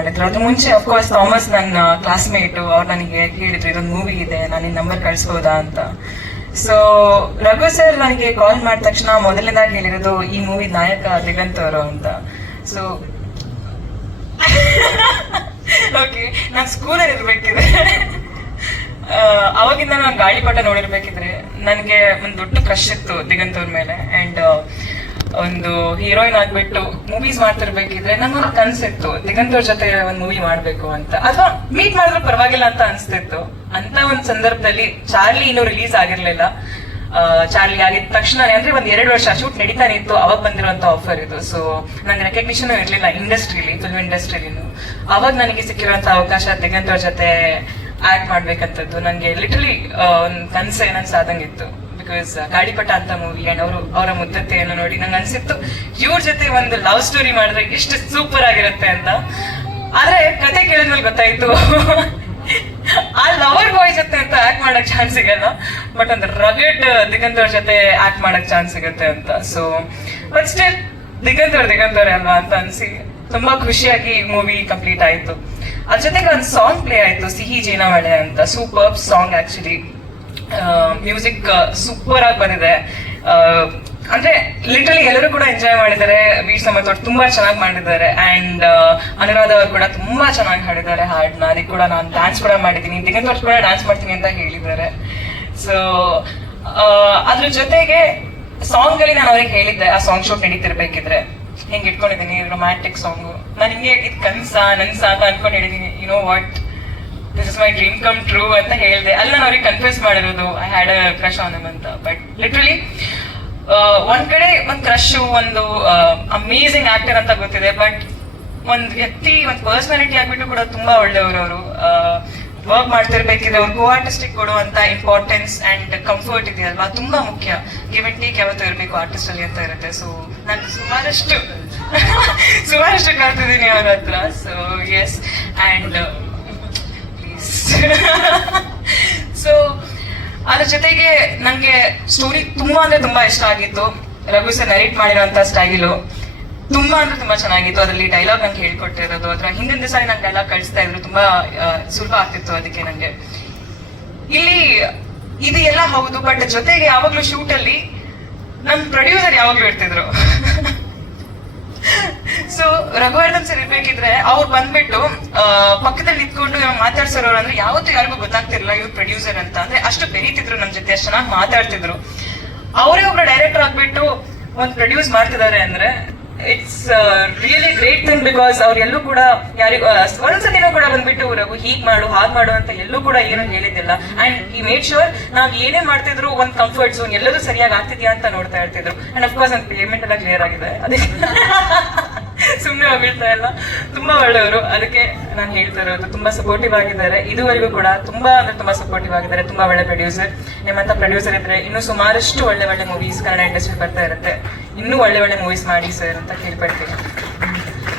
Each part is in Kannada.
ಮಾಡಿದ್ರು. ಅದ್ರ ಮುಂಚೆ ಅಫ್ಕೋರ್ಸ್ ಥಾಮಸ್ ನನ್ನ ಕ್ಲಾಸ್ಮೇಟ್ ಅವ್ರು ನನಗೆ ಕೇಳಿದ್ರು ಇದೊಂದು ಮೂವಿ ಇದೆ, ನಾನು ನಿನ್ನ ನಂಬರ್ ಕಳಿಸ್ಬೋದಾ ಅಂತ. ಸೊ ರಘು ಸರ್ ನನಗೆ ಕಾಲ್ ಮಾಡಿದ ತಕ್ಷಣ ಮೊದಲನೇದಾಗಿ ಹೇಳಿರೋದು, ಈ ಮೂವಿ ನಾಯಕ ದಿಗಂತ್ ಅವರು ಅಂತ. ಸೊ ಓಕೆ ನಾನು ಸ್ಕೂಲಲ್ಲಿ ಇರ್ಬೇಕಿದ್ರೆ ಅವಾಗಿಂದ ನಾನು ಗಾಳಿಪಟ ನೋಡಿರ್ಬೇಕಿದ್ರೆ, ನನಗೆ ಒಂದು ದೊಡ್ಡ ಕ್ರಶ್ ಇತ್ತು ದಿಗಂತ್ ಅವ್ರ ಮೇಲೆ. ಅಂಡ್ ಒಂದು ಹೀರೋಯಿನ್ ಆಗ್ಬಿಟ್ಟು ಮೂವೀಸ್ ಮಾಡ್ತಿರ್ಬೇಕಿದ್ರೆ ನಂಗೊಂದು ಕನ್ಸಿತ್ತು ದಿಗಂತವ್ರ ಜೊತೆ ಒಂದ್ ಮೂವಿ ಮಾಡ್ಬೇಕು ಅಂತ. ಅಥವಾ ಮೀಟ್ ಮಾಡಿದ್ರೆ ಪರವಾಗಿಲ್ಲ ಅಂತ ಅನ್ಸ್ತಿತ್ತು. ಅಂತ ಒಂದ್ ಸಂದರ್ಭದಲ್ಲಿ ಚಾರ್ಲಿ ಇನ್ನೂ ರಿಲೀಸ್ ಆಗಿರ್ಲಿಲ್ಲ. ಚಾರ್ಲಿ ಆಗಿದ ತಕ್ಷಣ ಅಂದ್ರೆ ಒಂದ್ ಎರಡು ವರ್ಷ ಶೂಟ್ ನಡೀತಾನೆ ಇತ್ತು, ಅವಾಗ ಬಂದಿರುವಂತ ಆಫರ್ ಇದು. ಸೊ ನಂಗೆ ರೆಕಗ್ನಿಷನ್ ಇರ್ಲಿಲ್ಲ ಇಂಡಸ್ಟ್ರಿಲಿ ಫಿಲ್ಮ್ ಇಂಡಸ್ಟ್ರಿಲಿ ಅವಾಗ ನನಗೆ ಸಿಕ್ಕಿರುವಂತ ಅವಕಾಶ ದಿಗಂತವ್ರ ಜೊತೆ ಆಕ್ಟ್ ಮಾಡ್ಬೇಕಂತದ್ದು, ನಂಗೆ ಲಿಟ್ರಲಿ ಒಂದ್ ಕನ್ಸು ನನ್ ಸಾದಂಗಿತ್ತು ಬಿಕಾಸ್ ಗಾಡಿಪಟ ಅಂತ ಮೂವಿ ಅಂಡ್ ಅವರು, ಅವರ ಮುದ್ದತೆಯನ್ನು ನೋಡಿ ನಂಗೆ ಅನ್ಸಿತ್ತು, ಇವ್ರ ಜೊತೆ ಒಂದು ಲವ್ ಸ್ಟೋರಿ ಮಾಡಿದ್ರೆ ಎಷ್ಟು ಸೂಪರ್ ಆಗಿರುತ್ತೆ ಅಂತ. ಆದ್ರೆ ಕತೆ ಕೇಳಿದ್ಮೇಲೆ ಗೊತ್ತಾಯ್ತು. ಆ ಲವರ್ ಬಾಯ್ ಜೊತೆ ಅಂತ ಆಕ್ಟ್ ಮಾಡಕ್ ಚಾನ್ಸ್ ಸಿಗಲ್ಲ ಬಟ್ ಒಂದು ರಗಡ್ ದಿಗಂತ ಅವ್ರ ಜೊತೆ ಆಕ್ಟ್ ಮಾಡಕ್ ಚಾನ್ಸ್ ಸಿಗುತ್ತೆ ಅಂತ. ಸೊ ಬಟ್ ಸ್ಟಿಲ್ ದಿಗಂತವ್ರ ದಿಗಂತವ್ರೆ ಅಲ್ವಾ ಅಂತ ಅನ್ಸಿ, ತುಂಬಾ ಖುಷಿಯಾಗಿ ಮೂವಿ ಕಂಪ್ಲೀಟ್ ಆಯ್ತು. ಅದ್ರ ಜೊತೆಗೆ ಒಂದು ಸಾಂಗ್ ಪ್ಲೇ ಆಯ್ತು, ಸಿಹಿ ಜೇನಮಳೆ ಅಂತ super song actually music super ಆಗಿ ಬಂದಿದೆ. ಅಂದ್ರೆ ಲಿಟ್ರಲಿ ಎಲ್ಲರೂ ಕೂಡ ಎಂಜಾಯ್ ಮಾಡಿದ್ದಾರೆ. ವೀರ್ ಅವ್ರು ತುಂಬಾ ಚೆನ್ನಾಗಿ ಮಾಡಿದ್ದಾರೆ. ಅಂಡ್ ಅನುರಾಧ ಅವ್ರು ಕೂಡ ತುಂಬಾ ಚೆನ್ನಾಗಿ ಹಾಡಿದ್ದಾರೆ ಹಾಡ್ನ ಅದಕ್ಕೆ ಕೂಡ. ನಾನು ಡ್ಯಾನ್ಸ್ ಕೂಡ ಮಾಡಿದ್ದೀನಿ. ದಿನದ ವರ್ಷ ಕೂಡ ಡ್ಯಾನ್ಸ್ ಮಾಡ್ತೀನಿ ಅಂತ ಹೇಳಿದ್ದಾರೆ. ಸೊ ಅದ್ರ ಜೊತೆಗೆ ಸಾಂಗ್ ಅಲ್ಲಿ ನಾನು ಅವ್ರಿಗೆ ಹೇಳಿದ್ದೆ, ಆ ಸಾಂಗ್ ಶೂಟ್ ನಡೀತಿರ್ಬೇಕಿದ್ರೆ. ಹಿಂಗೆ ಇಟ್ಕೊಂಡಿದ್ದೀನಿ ರೊಮ್ಯಾಂಟಿಕ್ ಸಾಂಗ್ ನಾನು ಹಿಂಗೆ ಇದ್ ಕನ್ಸ ನನ್ಸ ಅಂತ ಅನ್ಕೊಂಡು ಹೇಳಿದೀನಿ you know what this is my dream come true ಅಂತ ಹೇಳಿದೆ. ಅಲ್ಲಿ ನಾನು ಅವ್ರಿಗೆ ಕನ್ಫ್ಯೂಸ್ ಮಾಡಿರೋದು I had a crush on ಅಂತ. ಬಟ್ ಲಿಟ್ರಲಿ ಒಂದ್ ಕಡೆ ಒಂದ್ ಕ್ರಶ್ ಒಂದು ಅಮೇಸಿಂಗ್ ಆಕ್ಟರ್ ಅಂತ ಗೊತ್ತಿದೆ. ಬಟ್ ಒಂದ್ ವ್ಯಕ್ತಿ, ಒಂದ್ ಪರ್ಸನಾಲಿಟಿ ಆಗ್ಬಿಟ್ಟು ಕೂಡ ತುಂಬಾ ಒಳ್ಳೆಯವರು ಅವರು. ವರ್ಕ್ ಮಾಡ್ತಿರ್ಬೇಕಿದ್ರೆ ಅವ್ರು ಕೋ ಆರ್ಟಿಸ್ಟಿಗೆ ಕೊಡುವಂತ ಇಂಪಾರ್ಟೆನ್ಸ್ ಅಂಡ್ ಕಂಫರ್ಟ್ ಇದೆಯಲ್ವಾ? ತುಂಬಾ ಮುಖ್ಯ. ಗಿವ್ ಇಟ್ ಟೇಕ್ ಯಾವತ್ತೂ ಇರಬೇಕು ಆರ್ಟಿಸ್ಟ್ ಅಲ್ಲಿ ಅಂತ ಇರುತ್ತೆ. ಸೊ ನಾನು ಸುಮಾರಷ್ಟು ಸುಮಾರಷ್ಟು ಕಲ್ತಿದ್ದೀನಿ ಅವ್ರ ಹತ್ರ. ಸೊ ಎಸ್ ಅಂಡ್ ಸೊ ಅದ್ರ ಜೊತೆಗೆ ನಂಗೆ ಸ್ಟೋರಿ ತುಂಬಾ ಅಂದ್ರೆ ತುಂಬಾ ಇಷ್ಟ ಆಗಿತ್ತು. ರಘು ಸರ್ ನರೇಟ್ ಮಾಡಿರೋಂತ ಸ್ಟೈಲು ತುಂಬಾ ಅಂದ್ರೆ ತುಂಬಾ ಚೆನ್ನಾಗಿತ್ತು. ಅದರಲ್ಲಿ ಡೈಲಾಗ್ ನಂಗೆ ಹೇಳ್ಕೊಟ್ಟಿರೋದು. ಅದ್ರ ಹಿಂದಿನ ದಿವಸ ನಂಗೆ ಡೈಲಾಗ್ ಕಳಿಸ್ತಾ ಇದ್ರು. ತುಂಬಾ ಸುಲಭ ಆಗ್ತಿತ್ತು ಅದಕ್ಕೆ ನಂಗೆ. ಇಲ್ಲಿ, ಇದು ಎಲ್ಲ ಹೌದು ಬಟ್ ಜೊತೆಗೆ ಯಾವಾಗ್ಲೂ ಶೂಟ್ ಅಲ್ಲಿ ನಮ್ ಪ್ರೊಡ್ಯೂಸರ್ ಯಾವಾಗ್ಲೂ ಇರ್ತಿದ್ರು. ರಘುವರ್ಧನ್ ಸರ್ ಇರ್ಬೇಕಿದ್ರೆ ಅವ್ರು ಬಂದ್ಬಿಟ್ಟು ಪಕ್ಕದಲ್ಲಿ ನಿಂತ್ಕೊಂಡು ಮಾತಾಡ್ಸೋರು ಅಂದ್ರೆ ಯಾವತ್ತೂ ಯಾರಿಗೂ ಗೊತ್ತಾಗ್ತಿರ್ಲಿಲ್ಲ ಇವ್ರು ಪ್ರೊಡ್ಯೂಸರ್ ಅಂತ. ಅಂದ್ರೆ ಅಷ್ಟು ಬೆರೀತಿದ್ರು ನಮ್ ಜೊತೆ, ಅಷ್ಟು ಚೆನ್ನಾಗಿ ಮಾತಾಡ್ತಿದ್ರು. ಅವರೇ ಒಬ್ರು ಡೈರೆಕ್ಟರ್ ಆಗ್ಬಿಟ್ಟು ಒಂದ್ ಪ್ರೊಡ್ಯೂಸ್ ಮಾಡ್ತಿದ್ದಾರೆ ಅಂದ್ರೆ it's really great thing because ಅವ್ರು ಎಲ್ಲೂ ಕೂಡ ಯಾರಿಗೂ ಒಂದ್ಸತಿನೂ ಕೂಡ ಬಂದ್ಬಿಟ್ಟು ರಘು ಹೀಗ್ ಮಾಡು, ಹಾಗ್ ಮಾಡು ಅಂತ ಎಲ್ಲೂ ಕೂಡ ಏನೂ ಹೇಳಿದ್ದಿಲ್ಲ. ಅಂಡ್ ಈ ಮೇಡ್ ಶೋರ್ ನಾವ್ ಏನೇ ಮಾಡ್ತಿದ್ರು ಒಂದ್ ಕಂಫರ್ಟ್ ಝೋನ್ ಎಲ್ಲರೂ ಸರಿಯಾಗಿ ಆಗ್ತಿದ್ಯಾ ಅಂತ ನೋಡ್ತಾ ಇರ್ತಿದ್ರು. ಅಂಡ್ ಅಫ್ಕೋರ್ಸ್ ಒಂದ್ ಪೇಮೆಂಟ್ ಎಲ್ಲ ಕ್ಲಿಯರ್ ಆಗಿದೆ. ಅದಕ್ಕೆ ಸುಮ್ಮನೆ ಹೊಗಳ್ತಾ ಇಲ್ಲ. ತುಂಬಾ ಒಳ್ಳೆಯವರು. ಅದಕ್ಕೆ ನಾನು ಹೇಳ್ತಾ ಇರೋದು, ತುಂಬಾ ಸಪೋರ್ಟಿವ್ ಆಗಿದ್ದಾರೆ. ಇದುವರೆಗೂ ಕೂಡ ತುಂಬಾ ಅಂದ್ರೆ ತುಂಬಾ ಸಪೋರ್ಟಿವ್ ಆಗಿದ್ದಾರೆ. ತುಂಬಾ ಒಳ್ಳೆ ಪ್ರೊಡ್ಯೂಸರ್ ನಿಮ್ಮಂತ ಪ್ರೊಡ್ಯೂಸರ್ ಇದ್ರೆ ಇನ್ನೂ ಸುಮಾರಷ್ಟು ಒಳ್ಳೆ ಒಳ್ಳೆ ಮೂವೀಸ್ ಕನ್ನಡ ಇಂಡಸ್ಟ್ರಿ ಬರ್ತಾ ಇರುತ್ತೆ. ಇನ್ನೂ ಒಳ್ಳೆ ಒಳ್ಳೆ ಮೂವೀಸ್ ಮಾಡಿ ಸರ್ ಅಂತ ಕೇಳ್ಪಡ್ತೀನಿ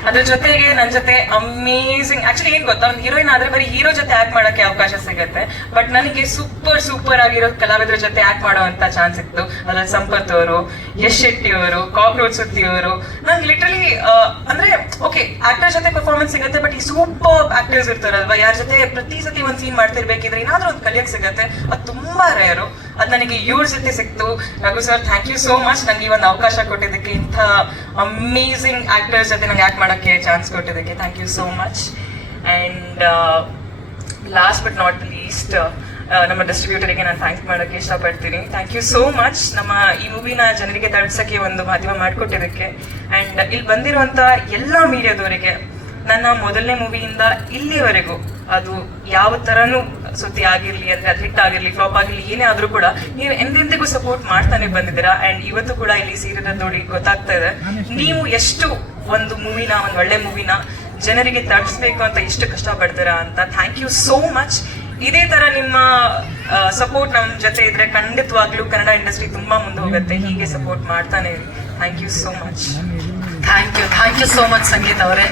ಅದ್ರ ಜೊತೆಗೆ ನನ್ನ ಜೊತೆ ಅಮೇಸಿಂಗ್ ಆಕ್ಚುಲಿ ಏನ್ ಗೊತ್ತಾ? ಒಂದು ಹೀರೋಯಿನ್ ಆದ್ರೆ ಬರೀ ಹೀರೋ ಜೊತೆ ಆಕ್ಟ್ ಮಾಡೋಕೆ ಅವಕಾಶ ಸಿಗುತ್ತೆ. ಬಟ್ ನನಗೆ ಸೂಪರ್ ಸೂಪರ್ ಆಗಿರೋ ಕಲಾವಿದರ ಜೊತೆ ಆಕ್ಟ್ ಮಾಡುವಂತ ಚಾನ್ಸ್ ಇತ್ತು. ಅದ್ರಲ್ಲಿ ಸಂಪತ್ ಅವರು, ಯಶ್ ಶೆಟ್ಟಿ ಅವರು, ಕಾಕ್ರೋಚ್ ಸುತ್ತಿ ಅವರು. ನಂಗೆ ಲಿಟ್ರಲಿ ಆಕ್ಟರ್ ಜೊತೆ ಪರ್ಫಾರ್ಮೆನ್ಸ್ ಸಿಗುತ್ತೆ ಬಟ್ ಈ ಸೂಪರ್ ಆಕ್ಟರ್ಸ್ ಇರ್ತಾರಲ್ವಾ? ಯಾರ ಜೊತೆ ಪ್ರತಿ ಸತಿ ಒಂದು ಸೀನ್ ಮಾಡ್ತಿರ್ಬೇಕಿದ್ರೆ ಏನಾದ್ರೂ ಒಂದು ಕಲಿಯಕ್ ಸಿಗುತ್ತೆ. ಅದು ತುಂಬಾ ರೇರು ಅದು ನನಗೆ ಇವ್ರ ಜೊತೆ ಸಿಕ್ತು. Raghu sir thank you so much ನನಗೆ ಒಂದು ಅವಕಾಶ ಕೊಟ್ಟಿದ್ದಕ್ಕೆ ಇಂಥ ಅಮೇಸಿಂಗ್ ಆಕ್ಟರ್ಸ್ ಜೊತೆ ನಂಗೆ ಆಕ್ಟ್ ಮಾಡೋಕ್ಕೆ ಚಾನ್ಸ್ ಕೊಟ್ಟಿದ್ದಕ್ಕೆ. Thank you so much and last but not least ನಮ್ಮ ಡಿಸ್ಟ್ರಿಬ್ಯೂಟರಿಗೆ ನಾನು ಥ್ಯಾಂಕ್ಸ್ ಮಾಡೋಕ್ಕೆ ಇಷ್ಟಪಡ್ತೀನಿ. ಥ್ಯಾಂಕ್ ಯು ಸೋ ಮಚ್ ನಮ್ಮ ಈ ಮೂವಿನ ಜನರಿಗೆ ತಲುಪಿಸೋಕ್ಕೆ ಒಂದು ಮಾಧ್ಯಮ ಮಾಡಿಕೊಟ್ಟಿದ್ದಕ್ಕೆ. ಅಂಡ್ ಇಲ್ಲಿ ಬಂದಿರುವಂತ ಎಲ್ಲ ಮೀಡಿಯಾದವರಿಗೆ ನನ್ನ ಮೊದಲನೇ ಮೂವಿಯಿಂದ ಇಲ್ಲಿವರೆಗೂ ಅದು ಯಾವ ತರನು ಸುದ್ದಿ ಆಗಿರ್ಲಿ ಅಂದ್ರೆ ಅದು ಹಿಟ್ ಆಗಿರ್ಲಿ ಫ್ಲಾಪ್ ಆಗಿರಲಿ, ಏನೇ ಆದ್ರೂ ಕೂಡ ನೀವು ಎಂದೆಂದಿಗೂ ಸಪೋರ್ಟ್ ಮಾಡ್ತಾನೆ ಬಂದಿದ್ದೀರಾ? ಅಂಡ್ ಇವತ್ತು ಕೂಡ ಇಲ್ಲಿ ಸೀರಿಯಲ್ ನೋಡಿ ಗೊತ್ತಾಗ್ತಾ ಇದೆ. ನೀವು ಎಷ್ಟು ಒಂದು ಮೂವಿನ ಒಂದು ಒಳ್ಳೆ ಮೂವಿನ ಜನರಿಗೆ ತಲುಪಿಸ್ಬೇಕು ಅಂತ ಎಷ್ಟು ಕಷ್ಟಪಡ್ತೀರಾ ಅಂತ ಥ್ಯಾಂಕ್ ಯು ಸೋ ಮಚ್ ಇದೇ ತರ ನಿಮ್ಮ ಸಪೋರ್ಟ್ ನಮ್ಮ ಜೊತೆ ಇದ್ರೆ ಖಂಡಿತವಾಗ್ಲೂ ಕನ್ನಡ ಇಂಡಸ್ಟ್ರಿ ತುಂಬಾ ಮುಂದೆ ಹೋಗುತ್ತೆ. ಹೀಗೆ ಸಪೋರ್ಟ್ ಮಾಡ್ತಾನೆ thank you so much thank you thank you so much Sangeetha ಅವರೇ.